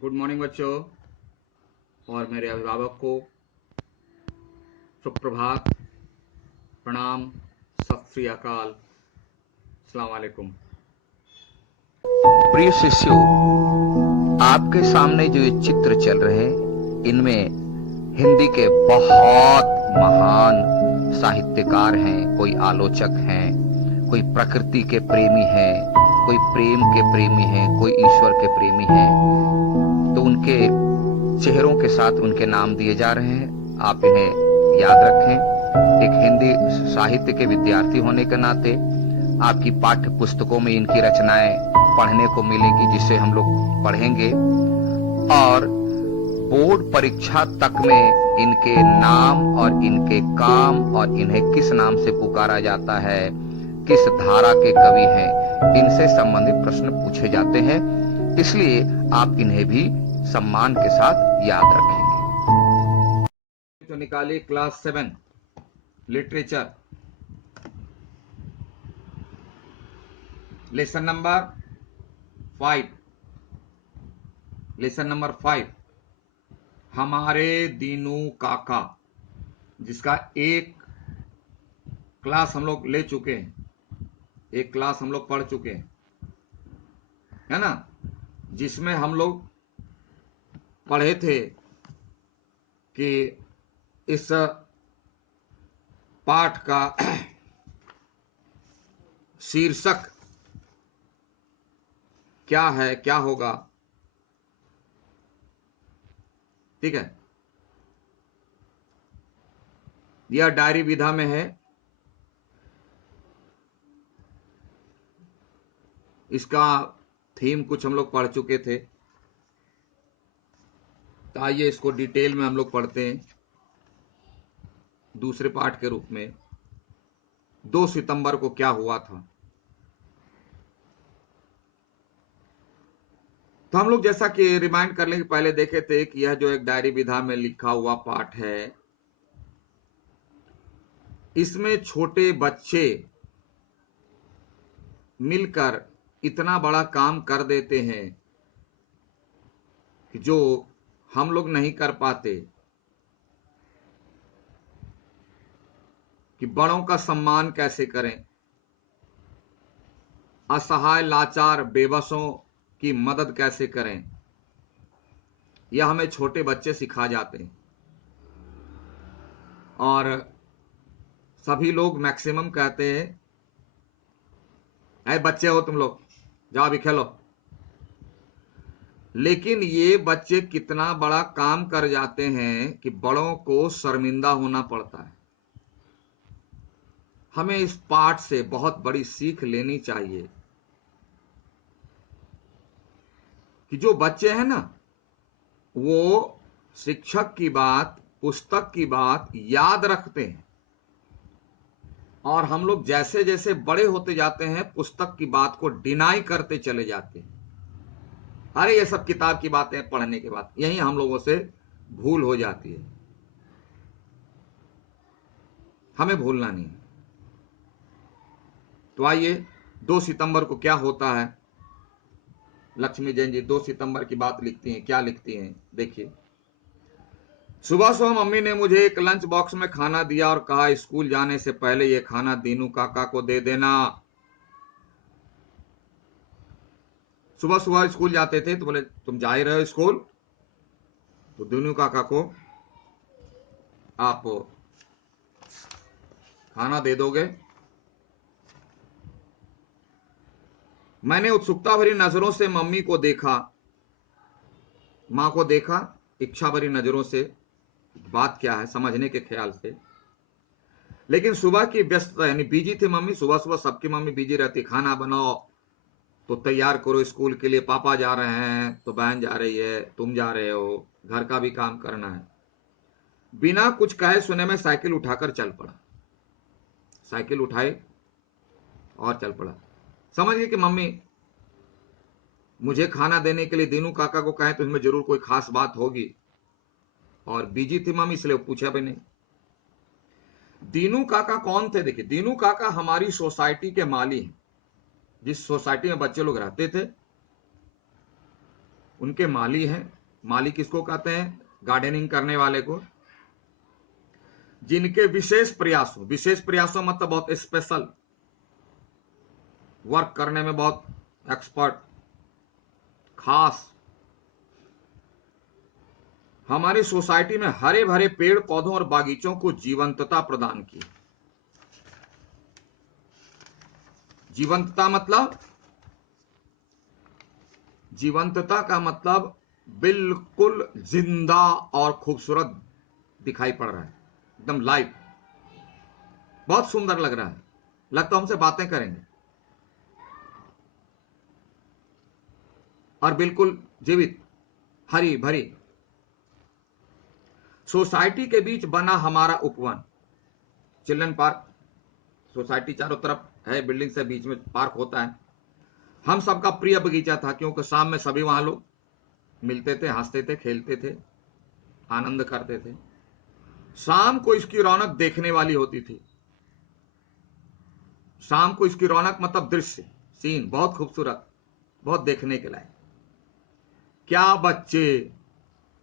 Good morning बच्चों और मेरे अभिभावक को सुप्रभात, प्रणाम, सत श्री अकाल, अस्सलाम वालेकुम। प्रिय शिष्यों, आपके सामने जो ये चित्र चल रहे हैं, इनमें हिंदी के बहुत महान साहित्यकार हैं, कोई आलोचक हैं, कोई प्रकृति के प्रेमी हैं, कोई प्रेम के प्रेमी हैं, कोई ईश्वर के प्रेमी हैं। तो उनके चेहरों के साथ उनके नाम दिए जा रहे हैं। आप इन्हें याद रखें। एक हिंदी साहित्य के विद्यार्थी होने के नाते आपकी पाठ्य पुस्तकों में इनकी रचनाएं पढ़ने को मिलेगी, जिसे हम लोग पढ़ेंगे और बोर्ड परीक्षा तक में इनके नाम और इनके काम और इन्हें किस नाम से पुकारा जाता है, किस धारा के कवि हैं, इनसे संबंधित प्रश्न पूछे जाते हैं। इसलिए आप इन्हें भी सम्मान के साथ याद रखेंगे। तो निकालिए class 7 literature, lesson number 5। Lesson number 5 हमारे दीनू काका, जिसका एक क्लास हम लोग ले चुके हैं, एक क्लास हम लोग पढ़ चुके हैं, है ना, जिसमें हम लोग पढ़े थे कि इस पाठ का शीर्षक क्या है, क्या होगा। ठीक है, यह डायरी विधा में है। इसका थीम कुछ हम लोग पढ़ चुके थे, तो आइए इसको डिटेल में हम लोग पढ़ते हैं दूसरे पाठ के रूप में। 2 सितंबर को क्या हुआ था। तो हम लोग जैसा कि रिमाइंड करने के पहले देखे थे कि यह जो एक डायरी विधा में लिखा हुआ पाठ है, इसमें छोटे बच्चे मिलकर इतना बड़ा काम कर देते हैं कि जो हम लोग नहीं कर पाते, कि बड़ों का सम्मान कैसे करें, असहाय लाचार बेबसों की मदद कैसे करें, यह हमें छोटे बच्चे सिखा जाते हैं। और सभी लोग मैक्सिमम कहते हैं, ऐ बच्चे हो तुम लोग, जाओ अभी खेलो। लेकिन ये बच्चे कितना बड़ा काम कर जाते हैं कि बड़ों को शर्मिंदा होना पड़ता है। हमें इस पाठ से बहुत बड़ी सीख लेनी चाहिए कि जो बच्चे हैं ना, वो शिक्षक की बात, पुस्तक की बात याद रखते हैं, और हम लोग जैसे जैसे बड़े होते जाते हैं पुस्तक की बात को डिनाई करते चले जाते हैं। अरे ये सब किताब की बातें पढ़ने के बाद, यही हम लोगों से भूल हो जाती है। हमें भूलना नहीं। तो आइए 2 सितंबर को क्या होता है। लक्ष्मी जैन जी 2 सितंबर की बात लिखती हैं, क्या लिखती हैं देखिए। सुबह सुबह मम्मी ने मुझे एक लंच बॉक्स में खाना दिया और कहा स्कूल जाने से पहले ये खाना दीनू काका को दे देना। सुबह सुबह स्कूल जाते थे तो बोले तुम जा ही रहे हो स्कूल, तो दीनू काका को आप खाना दे दोगे। मैंने उत्सुकता भरी नजरों से मम्मी को देखा, मां को देखा, इच्छा भरी नजरों से, बात क्या है समझने के ख्याल से। लेकिन सुबह की व्यस्तता, यानी बिजी थी मम्मी, सुबह सुबह सबकी मम्मी बिजी रहती, खाना बनाओ तो तैयार करो स्कूल के लिए, पापा जा रहे हैं तो बहन जा रही है, तुम जा रहे हो, घर का भी काम करना है। बिना कुछ कहे सुने में साइकिल उठाकर चल पड़ा। साइकिल उठाई और चल पड़ा। समझ गई कि मम्मी मुझे खाना देने के लिए दीनू काका को कहे तो इसमें जरूर कोई खास बात होगी, और बिजी थी मम्मी इसलिए पूछा भी नहीं। दीनू काका कौन थे? देखिए, दीनू काका हमारी सोसाइटी के माली हैं। जिस सोसाइटी में बच्चे लोग रहते थे, उनके माली हैं। माली किसको कहते हैं? गार्डनिंग करने वाले को। जिनके विशेष प्रयासों मतलब बहुत स्पेशल वर्क करने में, बहुत एक्सपर्ट, खास। हमारी सोसाइटी में हरे भरे पेड़ पौधों और बागीचों को जीवंतता प्रदान की। जीवंतता का मतलब बिल्कुल जिंदा और खूबसूरत दिखाई पड़ रहा है, एकदम लाइव, बहुत सुंदर लग रहा है, लगता हमसे बातें करेंगे, और बिल्कुल जीवित, हरी भरी। सोसाइटी के बीच बना हमारा उपवन, चिल्ड्रन पार्क। सोसाइटी चारों तरफ है, बिल्डिंग से बीच में पार्क होता है। हम सबका प्रिय बगीचा था, क्योंकि शाम में सभी वहां लोग मिलते थे, हंसते थे, खेलते थे, आनंद करते थे। शाम को इसकी रौनक देखने वाली होती थी। शाम को इसकी रौनक मतलब दृश्य, सीन बहुत खूबसूरत, बहुत देखने के लायक। क्या बच्चे,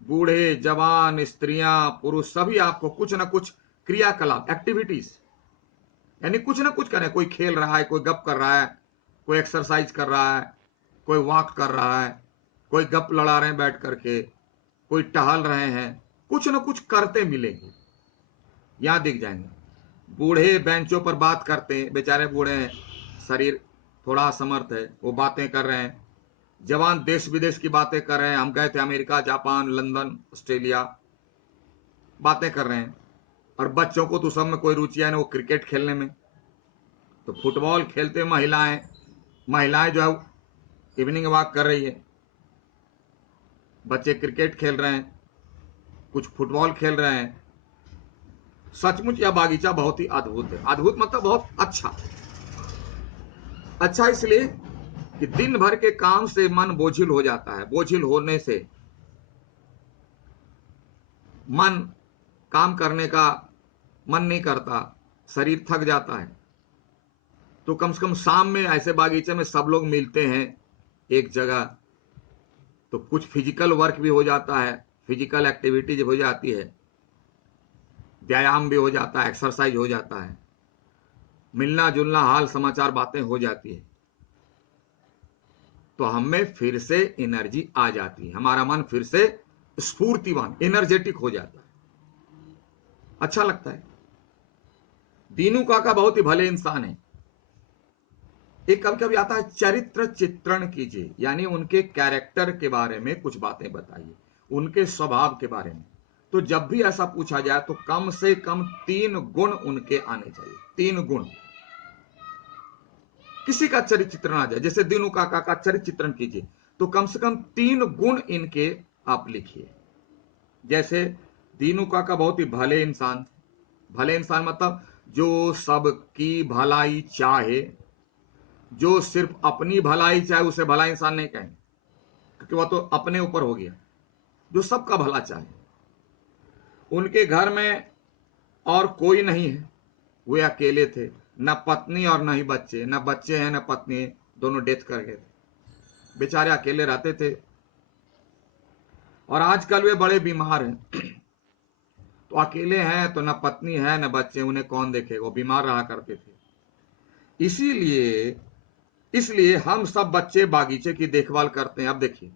बूढ़े, जवान, स्त्रियां, पुरुष, सभी आपको कुछ ना कुछ क्रियाकलाप, एक्टिविटीज, यानी कुछ ना कुछ करें। कोई खेल रहा है, कोई गप कर रहा है, कोई एक्सरसाइज कर रहा है, कोई वॉक कर रहा है, कोई गप लड़ा रहे हैं बैठ करके, कोई टहल रहे हैं, कुछ ना कुछ करते मिलेंगे, यहां दिख जाएंगे। बूढ़े बेंचों पर बात करते हैं, बेचारे बूढ़े हैं, शरीर थोड़ा असमर्थ है, वो बातें कर रहे हैं। जवान देश विदेश की बातें कर रहे हैं, हम गए थे अमेरिका, जापान, लंदन, ऑस्ट्रेलिया, बातें कर रहे हैं। और बच्चों को तो सब में कोई रुचि है ना, वो क्रिकेट खेलने में, तो फुटबॉल खेलते महिलाएं जो है इवनिंग वॉक कर रही है, बच्चे क्रिकेट खेल रहे हैं, कुछ फुटबॉल खेल रहे हैं। सचमुच यह बागीचा बहुत ही अद्भुत है। अद्भुत मतलब बहुत अच्छा। अच्छा इसलिए कि दिन भर के काम से मन बोझिल हो जाता है। बोझिल होने से मन, काम करने का मन नहीं करता, शरीर थक जाता है। तो कम से कम शाम में ऐसे बागीचे में सब लोग मिलते हैं एक जगह, तो कुछ फिजिकल वर्क भी हो जाता है, फिजिकल एक्टिविटीज हो जाती है, व्यायाम भी हो जाता है, एक्सरसाइज हो जाता है, मिलना जुलना, हाल समाचार, बातें हो जाती है। तो हमें फिर से एनर्जी आ जाती है, हमारा मन फिर से स्फूर्तिवान, एनर्जेटिक हो जाता है, अच्छा लगता है। दीनू काका बहुत ही भले इंसान है। एक कभी कभी आता है, चरित्र चित्रण कीजिए, यानी उनके कैरेक्टर के बारे में कुछ बातें बताइए, उनके स्वभाव के बारे में। तो जब भी ऐसा पूछा जाए तो कम से कम 3 गुण उनके आने चाहिए। 3 गुण, किसी का चरित्र चित्रण आ जाए, जैसे दीनू काका का चरित्र चित्रण कीजिए, तो कम से कम 3 गुण इनके आप लिखिए। जैसे दीनू काका बहुत ही भले इंसान थे। भले इंसान मतलब जो सबकी भलाई चाहे, जो सिर्फ अपनी भलाई चाहे उसे भला इंसान नहीं कहेंगे, क्योंकि वह तो अपने ऊपर हो गया। जो सबका भला चाहे। उनके घर में और कोई नहीं है, वे अकेले थे, न पत्नी और न ही बच्चे, न बच्चे हैं न पत्नी है, दोनों डेथ कर गए थे, बेचारे अकेले रहते थे। और आजकल वे बड़े बीमार हैं, तो अकेले हैं तो न पत्नी है न बच्चे, उन्हें कौन देखेगा, वो बीमार रहा करते थे। इसीलिए इसलिए हम सब बच्चे बागीचे की देखभाल करते हैं। अब देखिए,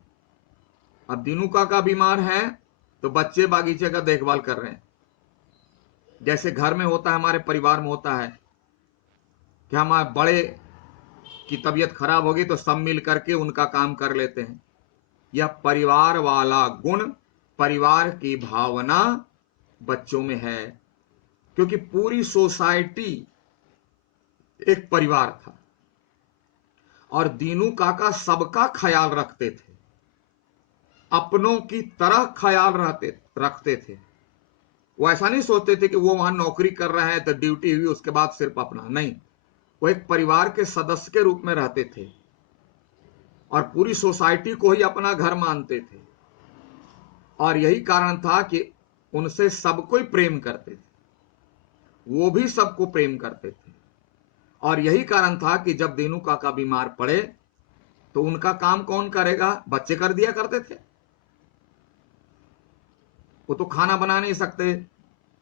अब दीनू काका बीमार है तो बच्चे बागीचे का देखभाल कर रहे हैं। जैसे घर में होता है, हमारे परिवार में होता है कि हमारे बड़े की तबीयत खराब होगी तो सब मिल करके उनका काम कर लेते हैं। यह परिवार वाला गुण, परिवार की भावना बच्चों में है, क्योंकि पूरी सोसाइटी एक परिवार था और दीनू काका सबका ख्याल रखते थे, अपनों की तरह ख्याल रखते थे। वो ऐसा नहीं सोचते थे कि वो वहां नौकरी कर रहे हैं तो ड्यूटी हुई उसके बाद सिर्फ अपना, नहीं, वो एक परिवार के सदस्य के रूप में रहते थे और पूरी सोसाइटी को ही अपना घर मानते थे। और यही कारण था कि उनसे सब कोई प्रेम करते थे, वो भी सबको प्रेम करते थे। और यही कारण था कि जब दीनू काका बीमार पड़े तो उनका काम कौन करेगा? बच्चे कर दिया करते थे। वो तो खाना बना नहीं सकते।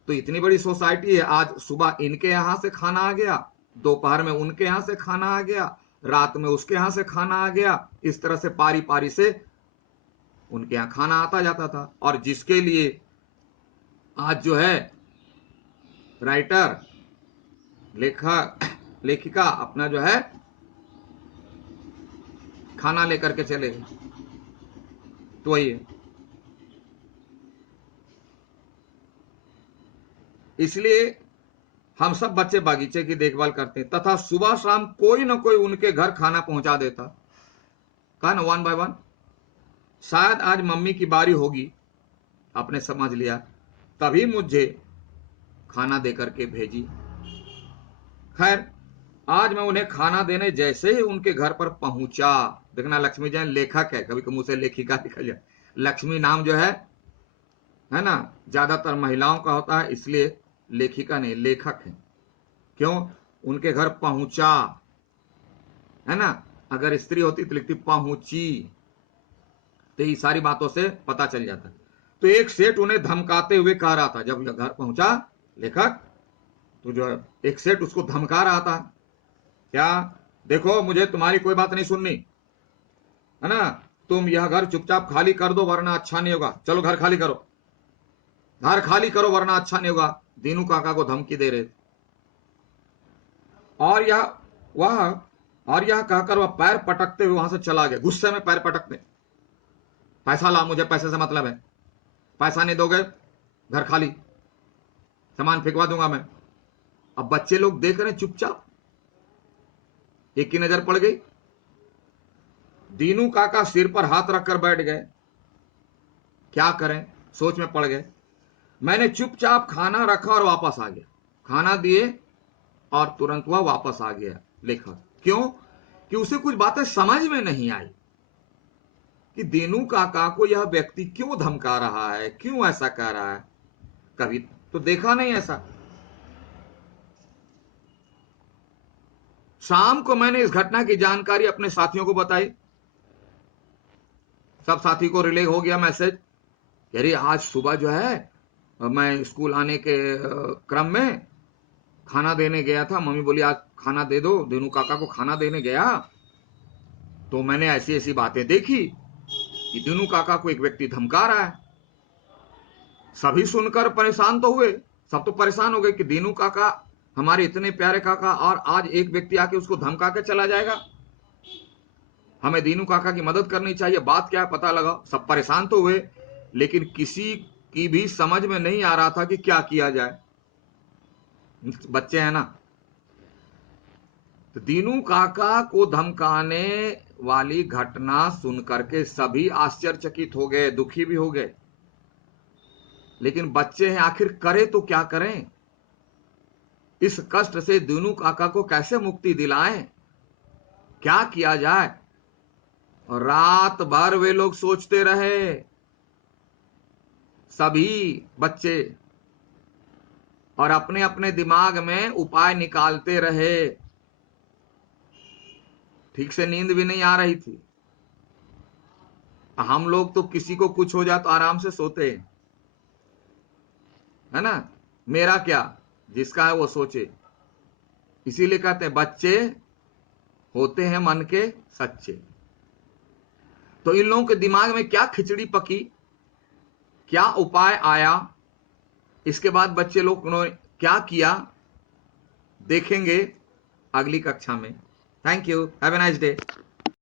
तो इतनी बड़ी सोसाइटी है, आज सुबह इनके यहां से खाना आ गया, दोपहर में उनके यहां से खाना आ गया, रात में उसके यहां से खाना आ गया, इस तरह से पारी पारी से उनके यहां खाना आता जाता था। और जिसके लिए आज जो है राइटर, लेखक, लेखिका अपना जो है खाना लेकर के चले गए, तो वही है। इसलिए हम सब बच्चे बागीचे की देखभाल करते हैं, तथा सुबह शाम कोई ना कोई उनके घर खाना पहुंचा देता। कहा ना, 1 बाय 1। शायद आज मम्मी की बारी होगी, आपने समझ लिया, तभी मुझे खाना देकर के भेजी। खैर, आज मैं उन्हें खाना देने जैसे ही उनके घर पर पहुंचा, देखना लक्ष्मी जैन लेखक है, कभी कभी मुझसे लेखिका निकल जाए। लक्ष्मी नाम जो है ना, ज्यादातर महिलाओं का होता है, इसलिए लेखिका नहीं, लेखक है। क्यों? उनके घर पहुंचा, है ना। अगर स्त्री होती तो लिखती पहुंची, तो ये सारी बातों से पता चल जाता। तो एक सेठ उन्हें धमकाते हुए कह रहा था, जब घर पहुंचा लेखक, तो जो एक सेठ उसको धमका रहा था, क्या? देखो, मुझे तुम्हारी कोई बात नहीं सुननी, है ना। तुम यह घर चुपचाप खाली कर दो वरना अच्छा नहीं होगा। चलो घर खाली करो, घर खाली करो वरना अच्छा नहीं होगा। दीनू काका को धमकी दे रहे थे। और यह कहकर वह पैर पटकते हुए वहां से चला गया, गुस्से में पैर पटकते। पैसा ला, मुझे पैसे से मतलब है, पैसा नहीं दोगे घर खाली, सामान फेंकवा दूंगा मैं। अब बच्चे लोग देख रहे हैं चुपचाप। एक की नजर पड़ गई, दीनू काका सिर पर हाथ रखकर बैठ गए। क्या करें, सोच में पड़ गए। मैंने चुपचाप खाना रखा और वापस आ गया। खाना दिए और तुरंत वह वापस आ गया लेखक। क्यों? कि उसे कुछ बातें समझ में नहीं आई कि दीनू काका को यह व्यक्ति क्यों धमका रहा है, क्यों ऐसा कह रहा है। कभी तो देखा नहीं ऐसा। शाम को मैंने इस घटना की जानकारी अपने साथियों को बताई। सब साथी को रिले हो गया मैसेज, अरे आज सुबह जो है मैं स्कूल आने के क्रम में खाना देने गया था, मम्मी बोली आज खाना दे दो, दीनू काका को खाना देने गया, तो मैंने ऐसी ऐसी बातें देखी कि दीनू काका को एक व्यक्ति धमका रहा है। सभी सुनकर परेशान तो हुए, सब तो परेशान हो गए कि दीनू काका हमारे इतने प्यारे काका, और आज एक व्यक्ति आके उसको धमका के चला जाएगा। हमें दीनू काका की मदद करनी चाहिए, बात क्या है पता लगा। सब परेशान तो हुए, लेकिन किसी की भी समझ में नहीं आ रहा था कि क्या किया जाए। बच्चे हैं ना। तो दीनू काका को धमकाने वाली घटना सुनकर के सभी आश्चर्यचकित हो गए, दुखी भी हो गए। लेकिन बच्चे हैं, आखिर करें तो क्या करें। इस कष्ट से दीनू काका को कैसे मुक्ति दिलाएं, क्या किया जाए। और रात भर वे लोग सोचते रहे, सभी बच्चे, और अपने अपने दिमाग में उपाय निकालते रहे। ठीक से नींद भी नहीं आ रही थी। हम लोग तो किसी को कुछ हो जाए तो आराम से सोते हैं, है ना। मेरा क्या, जिसका है वो सोचे। इसीलिए कहते हैं बच्चे होते हैं मन के सच्चे। तो इन लोगों के दिमाग में क्या खिचड़ी पकी, क्या उपाय आया, इसके बाद बच्चे लोग ने क्या किया, देखेंगे अगली कक्षा में। Thank you, have a nice day.